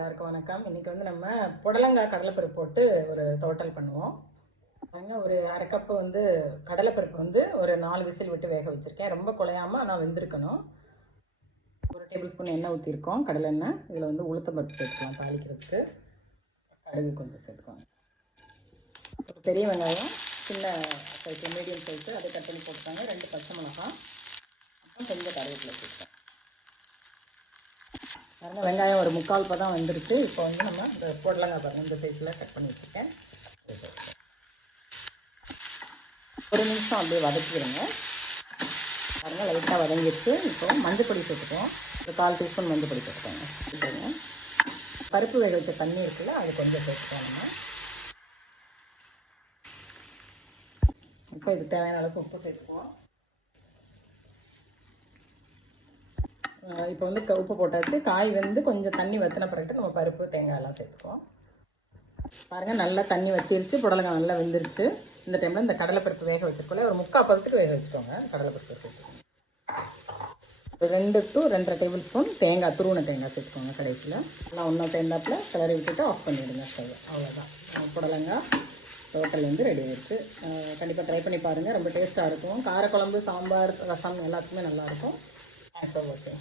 எல்லாருக்கும் வணக்கம். இன்னைக்கு வந்து நம்ம புடலங்காய் கடலைப்பருப்பு போட்டு ஒரு தோட்டல் பண்ணுவோம். ஒரு அரை கப்பு வந்து கடலைப்பருப்பு வந்து ஒரு 4 விசில் விட்டு வேக வச்சுருக்கேன். ரொம்ப குழையாமல் ஆனால் வெந்திருக்கணும். 1 டேபிள் ஸ்பூன் எண்ணெய் ஊற்றிருக்கோம், கடலை எண்ணெய். இதில் வந்து உளுத்தம் பருப்பு சேர்த்துக்கலாம் தாளிக்கிறதுக்கு. கடுகு கொஞ்சம் சேர்த்துக்கோங்க. ஒரு பெரிய வெங்காயம் சின்ன சைஸு, மீடியம் சைஸு, அதை கட் பண்ணி போட்டுக்காங்க. 2 பச்சை மிளகாய், அப்புறம் கொஞ்சம் கருவேப்பிலை சேர்த்துக்கோங்க. பாருங்கள், வெங்காயம் ஒரு 3/4 பதம் வந்துருச்சு. இப்போ வந்து நம்ம இந்த புடலங்காய் பாருங்கள், இந்த சைஸில் கட் பண்ணி வச்சுருக்கேன். 1 நிமிஷம் அப்படியே வதக்கிடுங்க. பாருங்கள், லைட்டாக வதங்கிடுச்சு. இப்போ மஞ்சள் பொடி சேர்த்துக்குவோம். ஒரு 1/4 டீஸ்பூன் மஞ்சள் பொடி சேர்த்துக்கோங்க. பருப்பு வேக வச்ச தண்ணி இருக்குல்ல, அது கொஞ்சம் சேர்த்துக்கோங்க. நம்ம இப்போ இது தேவையான அளவுக்கு உப்பு சேர்த்துக்குவோம். இப்போ வந்து உப்பு போட்டாச்சு. காய் வந்து கொஞ்சம் தண்ணி வற்றின பிறகு நம்ம பருப்பு தேங்காயெல்லாம் சேர்த்துக்குவோம். பாருங்கள், நல்லா தண்ணி வற்றிருச்சு, புடலங்காய் நல்லா வெந்துருச்சு. இந்த டைமில் இந்த கடலைப்பருப்பு வேக வச்சுருக்கோம்ல, ஒரு 3/4 பதத்துக்கு வேக வச்சுக்கோங்க. கடலைப்பருப்பு சேர்த்துக்கோங்க. 2 to 2.5 டேபிள் ஸ்பூன் தேங்காய், துருவன தேங்காய் சேர்த்துக்கோங்க. கடைசியில் எல்லாம் ஒன்றா சேர்ந்தாப்பில் கிளறி விட்டுட்டு ஆஃப் பண்ணிவிடுங்க ஸ்டவ். அவ்வளோதான், புடலங்காய் ஹோட்டல் வந்து ரெடி ஆயிடுச்சு. கண்டிப்பாக ட்ரை பண்ணி பாருங்கள், ரொம்ப டேஸ்ட்டாக இருக்கும். காரக்குழம்பு, சாம்பார், ரசம் எல்லாத்துக்குமே நல்லாயிருக்கும். தேங்க்ஸ் ஃபார் வாட்சிங்.